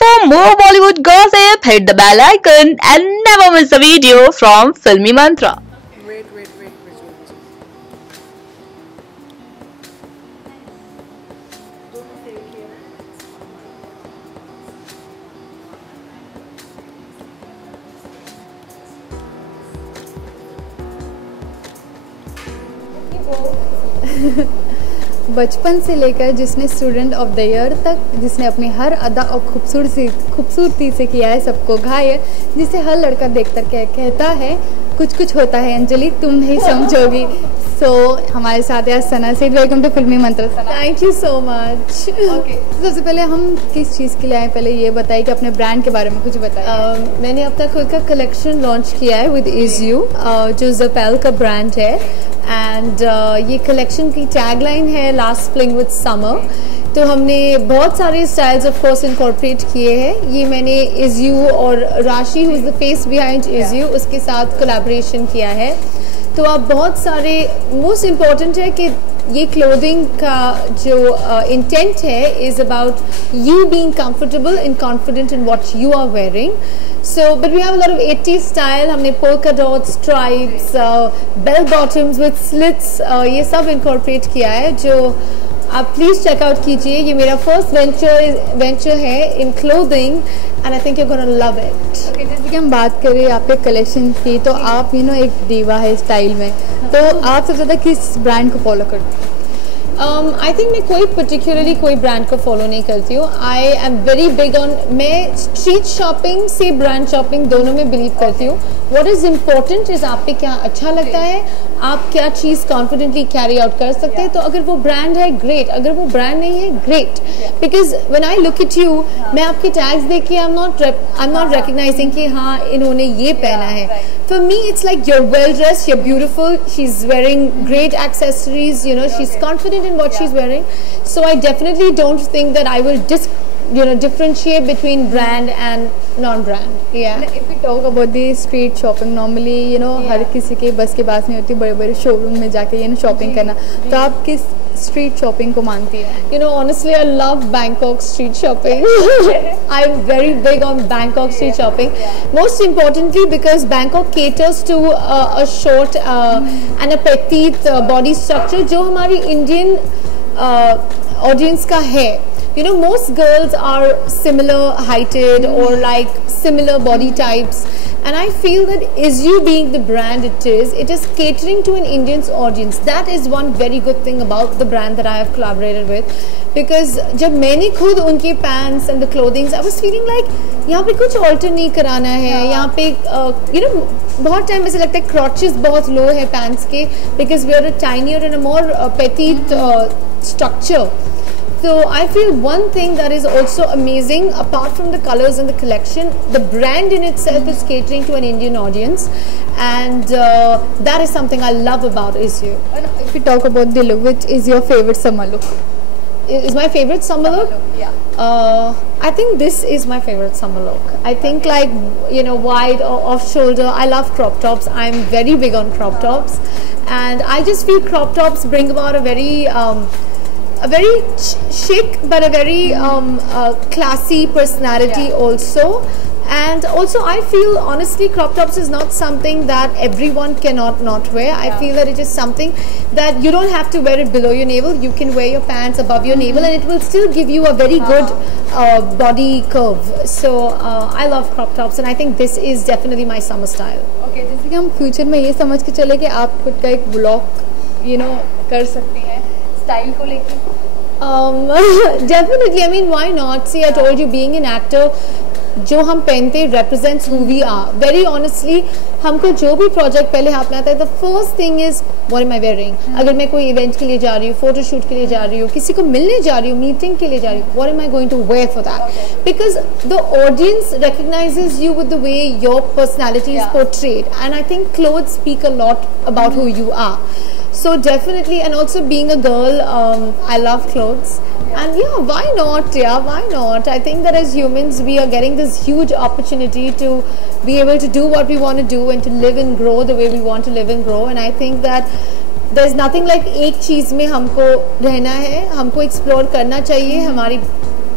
For more Bollywood gossip, hit the bell icon and never miss a video from Filmy Mantra. Wait, visual. बचपन से लेकर जिसने student of the year तक, जिसने अपनी हर अदा और खूबसूरती से किया है सबको घायल, जिसे हर लड़का देखकर कहता है कुछ कुछ होता है अंजलि तुम नहीं समझोगी। सो हमारे साथ है सना सेठ। वेलकम टू फिल्मी मंत्र। Thank you so much. सबसे पहले हम किस चीज़ के लिए आए, पहले ये बताइए कि अपने ब्रांड के बारे में कुछ बताइए। मैंने अपना खुद का कलेक्शन लॉन्च किया है विद इज यू, जो ज़पेल का ब्रांड है। एंड ये कलेक्शन की टैगलाइन है लास्ट फ्लिंग विद समर। तो हमने बहुत सारे स्टाइल्स ऑफ कोर्स इनकॉर्पोरेट किए हैं। ये मैंने इज यू और राशि who is the face behind is you, उसके साथ कोलैबोरेशन किया है। तो आप बहुत सारे, मोस्ट इम्पॉर्टेंट है कि ये क्लोथिंग का जो इंटेंट है is about you being comfortable and confident in what you are wearing. So but we have a lot of 80s style. हमने polka dots, stripes, bell bottoms with slits, ये सब incorporate किया है, जो आप प्लीज़ चेकआउट कीजिए। ये मेरा फर्स्ट वेंचर है in clothing and I think you gonna love it. जैसे कि हम बात करें आपके कलेक्शन की, तो आप एक दीवा है स्टाइल में, तो आप सबसे ज़्यादा किस ब्रांड को फॉलो करते हैं? आई थिंक मैं कोई ब्रांड को फॉलो नहीं करती हूँ। I am very big on, मैं स्ट्रीट शॉपिंग से ब्रांड शॉपिंग दोनों में बिलीव करती हूँ। व्हाट इज़ इम्पोर्टेंट इज़ आप पे क्या अच्छा लगता है, आप क्या चीज़ कॉन्फिडेंटली कैरी आउट कर सकते हैं। तो अगर वो ब्रांड है ग्रेट, अगर वो ब्रांड नहीं है great. Because when I look at you, मैं आपके टैग्स देख के आई एम नॉट रिकग्नाइजिंग कि हाँ इन्होंने ये पहना है। For me it's like you're well dressed, you're beautiful, she's wearing great accessories, she's confident in what she's wearing. So I definitely don't think that I will differentiate between brand and non-brand. Yeah. If we talk about the street shopping, normally हर किसी के बस के पास नहीं होती बड़े बड़े showroom में जाके शॉपिंग करना, तो आप किस स्ट्रीट शॉपिंग को मानती है? Honestly, I love Bangkok street shopping. I'm very big on Bangkok street shopping. Most importantly, because Bangkok caters to a short and a petite body structure, जो हमारी Indian audience का है. Most girls are similar heighted or like similar body types, and I feel that is you being the brand it is catering to an Indian audience. That is one very good thing about the brand that I have collaborated with, because जब मैंने खुद उनके pants and the clothing, I was feeling like यहाँ पे कुछ alter नहीं कराना है। यहाँ पे बहुत टाइम ऐसे लगता है crotches बहुत low है pants के, because we are a tinier and a more petite structure. So I feel one thing that is also amazing, apart from the colors and the collection, the brand in itself is catering to an Indian audience, and that is something I love about ISU. If we talk about the look, which is your favorite summer look? Is my favorite summer look? Yeah. I think this is my favorite summer look. I think like wide or off shoulder. I love crop tops. I'm very big on crop tops, and I just feel crop tops bring about a very chic but a very classy personality also. And also I feel honestly crop tops is not something that everyone cannot not wear. I feel that it is something that you don't have to wear it below your navel. You can wear your pants above your navel and it will still give you a very good body curve. So I love crop tops and I think this is definitely my summer style. Okay, जैसे कि हम future में ये समझ के चले कि आप खुद का एक ब्लॉग कर सकते हैं स्टाइल को लेके। Definitely, I mean, why not? See, I told you, being an actor, जो हम पहनते represents who we are. Very honestly, हमको जो भी प्रोजेक्ट पहले हाथ में आता है, the first thing is what am I wearing? अगर मैं कोई इवेंट के लिए जा रही हूँ, फोटोशूट के लिए जा रही हूँ, किसी को मिलने जा रही हूँ, मीटिंग के लिए जा रही हूँ, what am I going to wear for that? Because the audience recognizes you with the way your personality is portrayed, and I think clothes speak a lot about who you are. So definitely, and also being a girl, I love clothes, and yeah, why not? Yeah, why not? I think that as humans, we are getting this huge opportunity to be able to do what we want to do and to live and grow the way we want to live and grow. And I think that there's nothing like एक चीज़ में हमको रहना है, हमको explore करना चाहिए, हमारी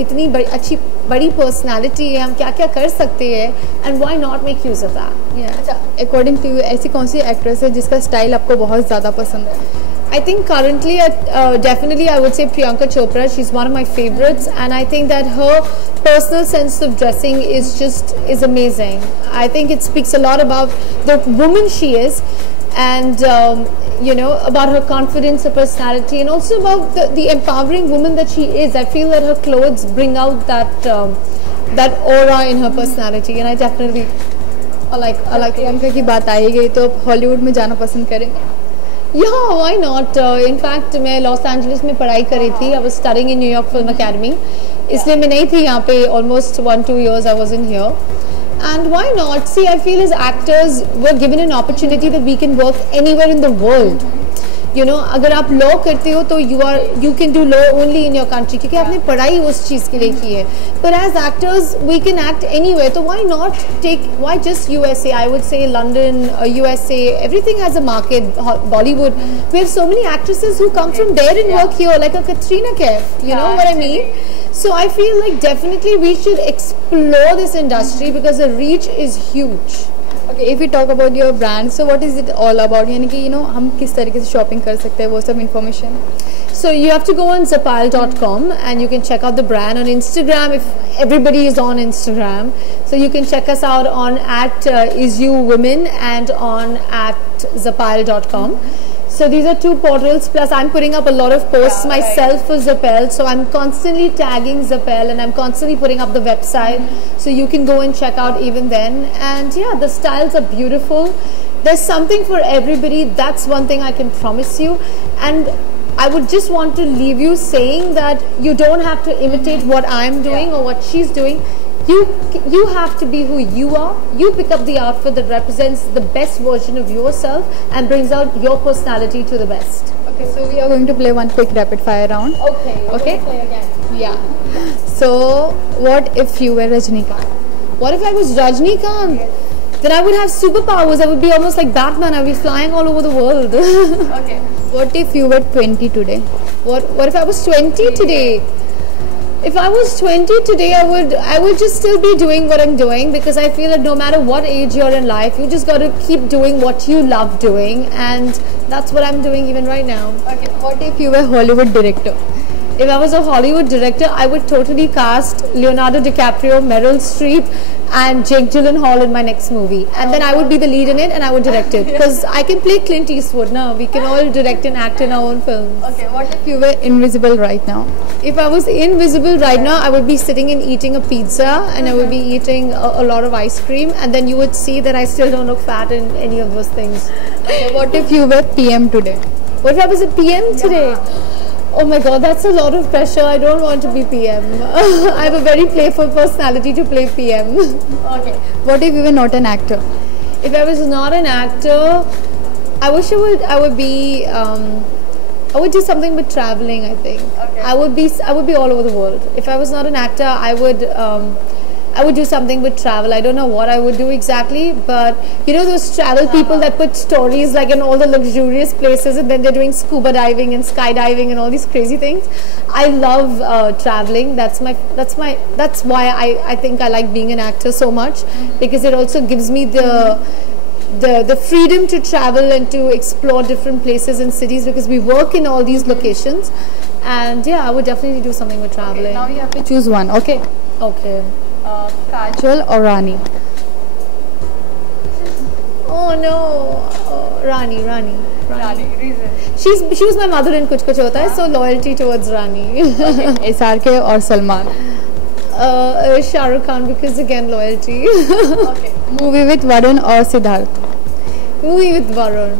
इतनी अच्छी बड़ी पर्सनालिटी है, हम क्या क्या कर सकते हैं, and why not make use of that. अच्छा, अकॉर्डिंग टू यू ऐसी कौन सी एक्ट्रेस है जिसका स्टाइल आपको बहुत ज़्यादा पसंद है? I think currently, definitely I would say Priyanka Chopra. She's one of my favorites, and I think that her personal sense of dressing is amazing. I think it speaks a lot about the woman she is, and about her confidence, her personality, and also about the empowering woman that she is. I feel that her clothes bring out that aura in her personality, and I definitely like Priyanka की बात आई गई तो आप Hollywood में जाना पसंद करेंगे? Yeah, why not? In fact, मैं लॉस एंजलिस में पढ़ाई करी थी. I was studying in New York Film Academy. इसलिए मैं नहीं थी यहाँ पे. Almost 1-2 years I was in here. And why not? See, I feel as actors we're given an opportunity that we can work anywhere in the world. अगर आप law करते हो तो you can do law only in your country क्योंकि आपने पढ़ाई उस चीज़ के लिए की है. But as actors we can act anywhere. So why just USA? I would say London, USA. Everything has a market. Bollywood. We have so many actresses who come from there and work here, like a Katrina Kaif. You know what I mean? So I feel like definitely we should explore this industry because the reach is huge. Okay, if we talk about your brand, so what is it all about? यानी कि हम किस तरीके से shopping कर सकते हैं वो सब information. So you have to go on zapile.com and you can check out the brand on Instagram if everybody is on Instagram. So you can check us out on @isyouwomen and on @zapile.com. So these are two portals, plus I'm putting up a lot of posts myself for Zapelle, so I'm constantly tagging Zapelle and I'm constantly putting up the website, so you can go and check out even then. And yeah, the styles are beautiful. There's something for everybody, that's one thing I can promise you. And I would just want to leave you saying that you don't have to imitate what I'm doing or what she's doing. You have to be who you are. You pick up the outfit that represents the best version of yourself and brings out your personality to the best. Okay, so we are going to play one quick rapid fire round. Okay. Play again. Yeah. So what if you were Rajnikant? What if I was Rajnikant? Then I would have superpowers. I would be almost like Batman. I would be flying all over the world. Okay. What if you were 20 today? What if I was 20 today? If I was 20 today, I would just still be doing what I'm doing, because I feel that no matter what age you're in life, you just got to keep doing what you love doing, and that's what I'm doing even right now. Okay. What if you were Hollywood director? If I was a Hollywood director, I would totally cast Leonardo DiCaprio, Meryl Streep, and Jake Gyllenhaal in my next movie, and then I would be the lead in it and I would direct it, because I can play Clint Eastwood. Now we can all direct and act in our own films. Okay. What if you were invisible right now? If I was invisible right now, I would be sitting and eating a pizza, and I would be eating a lot of ice cream, and then you would see that I still don't look fat in any of those things. Okay. What if you were PM today? What if I was a PM today? Oh my God, that's a lot of pressure. I don't want to be PM. I have a very playful personality to play PM. Okay. What if you were not an actor? If I was not an actor, I wish I would be. I would do something with traveling, I think. Okay. I would be all over the world. If I was not an actor, I would do something with travel. I don't know what I would do exactly, but those travel people that put stories like in all the luxurious places, and then they're doing scuba diving and skydiving and all these crazy things. I love traveling. That's why I think I like being an actor so much, because it also gives me the freedom to travel and to explore different places and cities, because we work in all these locations. And yeah, I would definitely do something with traveling. Okay, now you have to choose one. Okay. Kajol or Rani? Oh no, Rani. Reason? She was my mother in Kuch Kuch Hota Hai, so loyalty towards Rani. SRK or Salman? Shah Rukh Khan, because again loyalty. Okay. Movie with Varun or Siddharth? Movie with Varun.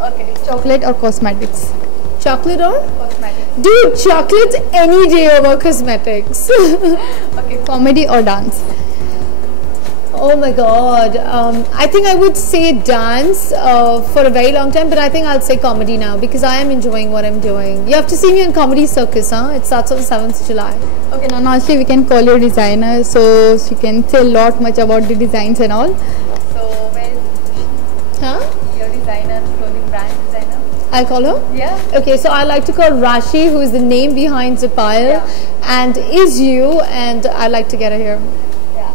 Okay. Chocolate or cosmetics? Chocolate or Cosmetics. Dude, chocolate any day over cosmetics. Okay. Comedy or dance? Oh my God. I think I would say dance for a very long time, but I think I'll say comedy now, because I am enjoying what I'm doing. You have to see me on Comedy Circus, huh? It starts on 7th July. Okay, now actually we can call you designer, so she can say a lot much about the designs and all. So where is Huh? your designer, clothing brand designer? I'll call her? Yeah. Okay, so I like to call Rashi, who is the name behind Zapile, and is you, and I like to get her here. Yeah.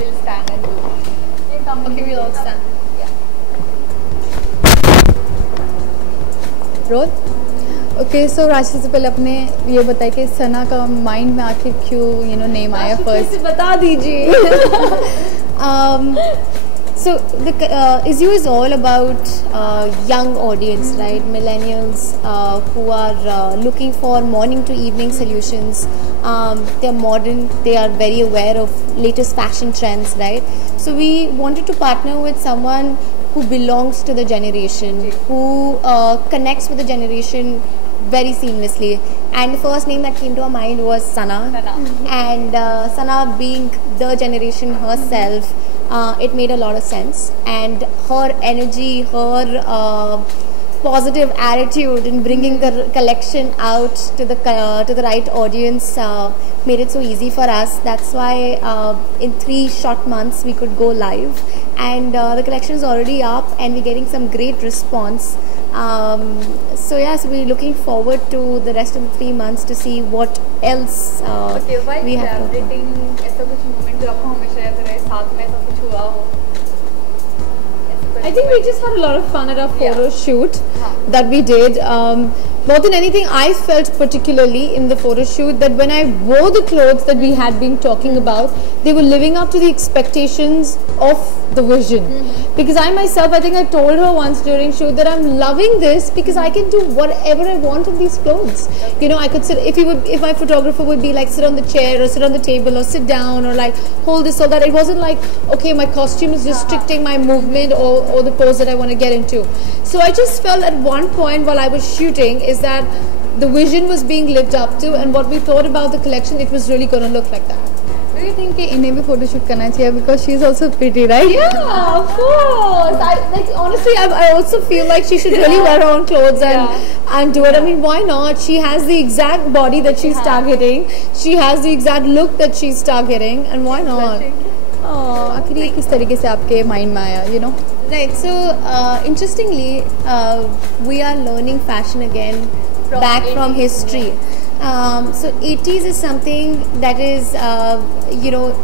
We'll stand and do. Okay, we'll all stand. Roll okay so राशि से पहले अपने ये बताइए कि सना का mind में आखिर क्यों नेम आया फर्स्ट बता दीजिए. So the ISU is all about young audience, right? Millennials who are looking for morning to evening solutions. They're modern. They are very aware of latest fashion trends, right? So we wanted to partner with someone who belongs to the generation, who connects with the generation very seamlessly. And the first name that came to our mind was Sana. And Sana being the generation herself, it made a lot of sense. And her energy, her positive attitude in bringing the collection out to the right audience made it so easy for us. That's why in 3 short months we could go live, and the collection is already up and we're getting some great response. So we're looking forward to the rest of the 3 months to see what else we have to offer. ऐसा कुछ moment जो आपको हमेशा याद रहे, साथ में ऐसा कुछ हुआ हो? I think we just had a lot of fun at our photo shoot that we did. More than anything, I felt particularly in the photo shoot that when I wore the clothes that we had been talking about, they were living up to the expectations of the vision. Because I myself, I think I told her once during shoot that I'm loving this because I can do whatever I want in these clothes. I could sit, if my photographer would be like sit on the chair or sit on the table or sit down or like hold this or that. It wasn't like, okay, my costume is restricting my movement or the pose that I want to get into. So I just felt at one point while I was shooting is that the vision was being lived up to, and what we thought about the collection, it was really going to look like that. Do you think कि इन्हें भी photo shoot करना चाहिए because she is also pretty, right? Yeah, of course. Honestly, I also feel like she should really wear her own clothes and do it. I mean, why not? She has the exact body that she's targeting. She has the exact look that she's targeting, and why not? आखिर ये किस तरीके से आपके mind में आया, Right, so interestingly, we are learning fashion again back from history. So 80s is something that is,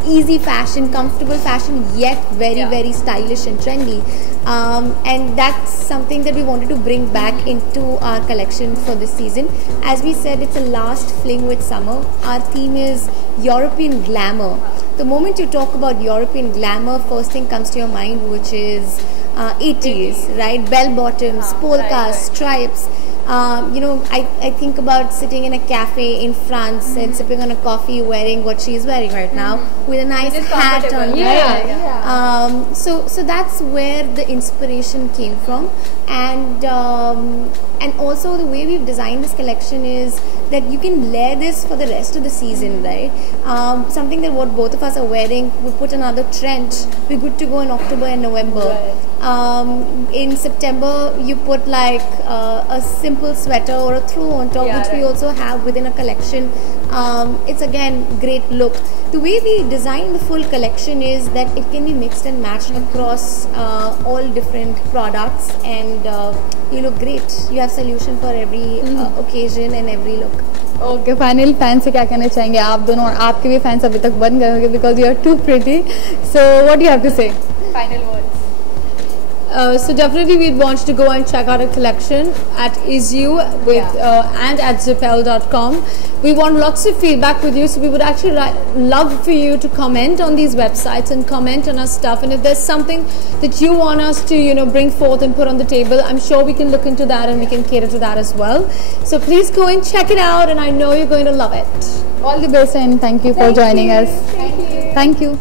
easy fashion, comfortable fashion, yet very stylish and trendy. And that's something that we wanted to bring back into our collection for this season. As we said, it's a last fling with summer. Our theme is European glamour. The moment you talk about European glamour, first thing comes to your mind, which is 80s, right? Bell bottoms, polkas, stripes. I think about sitting in a cafe in France and sipping on a coffee, wearing what she's wearing right now, with a nice hat on. So that's where the inspiration came from, and also the way we've designed this collection is that you can layer this for the rest of the season, right? Something that what both of us are wearing, we put another trench, we're good to go in October and November. In September, you put like a simple sweater or a throw on top, which we also have within a collection. It's again great look. The way we design the full collection is that it can be mixed and matched across all different products, and you look great. You have solution for every occasion and every look. Okay final fan से क्या कहना चाहेंगे आप दोनों, और आपके भी fans अभी तक बन गए होंगे because you are too pretty, so what you have to say? Final words. So definitely we'd want to go and check out a collection at ISU and at Zapelle.com. We want lots of feedback with you, so we would actually love for you to comment on these websites and comment on our stuff. And if there's something that you want us to bring forth and put on the table, I'm sure we can look into that and we can cater to that as well. So please go and check it out, and I know you're going to love it. All the best and thank you for joining us. Thank you.